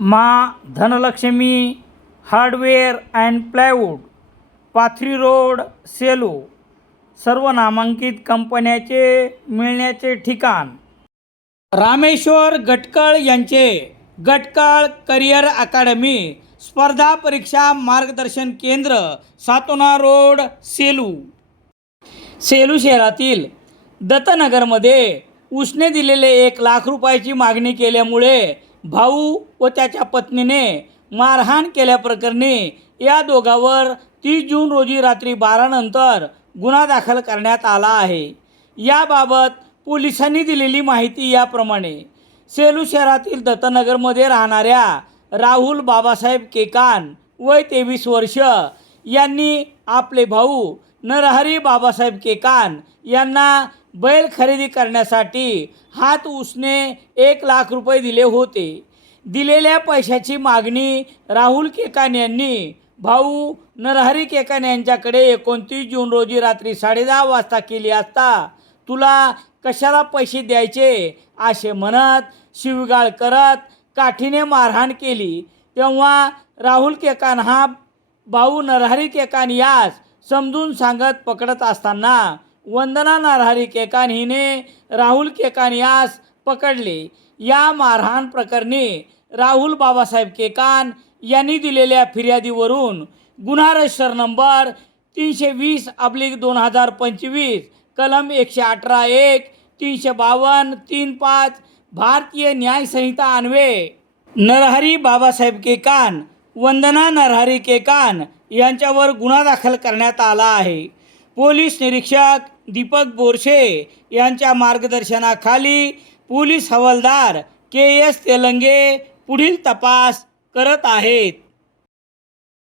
मा Dhanlakshmi hardware and plywood Pathri road Selu सर्व नामांकित कंपन्याचे मिळण्याचे ठिकाण. रामेश्वर गटकळ यांचे गटकळ करिअर अकादमी स्पर्धा परीक्षा मार्गदर्शन केंद्र सातोना रोड सेलू. सेलू शहरातील दत्तनगरमध्ये उसने दिलेले एक लाख रुपयाची मागणी केल्यामुळे भाऊ व त्याच्या पत्नीने मारहाण केल्याप्रकरणी या दोघावर तीस जून रोजी रात्री बारानंतर गुन्हा दाखल करण्यात आला आहे. याबाबत पोलिसांनी दिलेली माहिती याप्रमाणे सेलू शहरातील दत्तनगरमध्ये राहणाऱ्या राहुल बाबासाहेब केकान वय तेवीस वर्ष यांनी आपले भाऊ नरहरी बाबासाहेब केकान यांना बैल खरेदी करण्यासाठी हात उसने एक लाख रुपये दिले होते. दिलेल्या पैशाची मागणी राहुल केकान यांनी भाऊ नरहरी केकान यांच्याकडे एकोणतीस जून रोजी रात्री साडेदहा वाजता केली असता तुला कशाला पैसे द्यायचे? असे म्हणत शिवगाळ करत काठीने मारहाण केली. तेव्हा राहुल केकान हा भाऊ नरहरी केकान यास समजून सांगत पकडत असताना वंदना नारहारी केकान हिने राहुल केकान यास पकडले. या मारहाण प्रकरणी राहुल बाबासाहेब केकान यांनी दिलेल्या फिर्यादीवरून गुन्हा रजिस्टर नंबर तीनशे वीस अब्लिक दोन हजार पंचवीस कलम एकशे अठरा एक तीनशे बावन्न तीन पाच भारतीय न्यायसंहिता अन्वये नरहरी बाबासाहेब केकान वंदना नरहरी केकान यांच्यावर गुन्हा दाखल करण्यात आला आहे. पोलीस निरीक्षक दीपक बोरशे यांच्या मार्गदर्शनाखाली पोलीस हवालदार के एस तेलंगे पुढील तपास करत आहेत.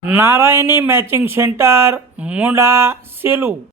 Narayani matching centre Monda Selu.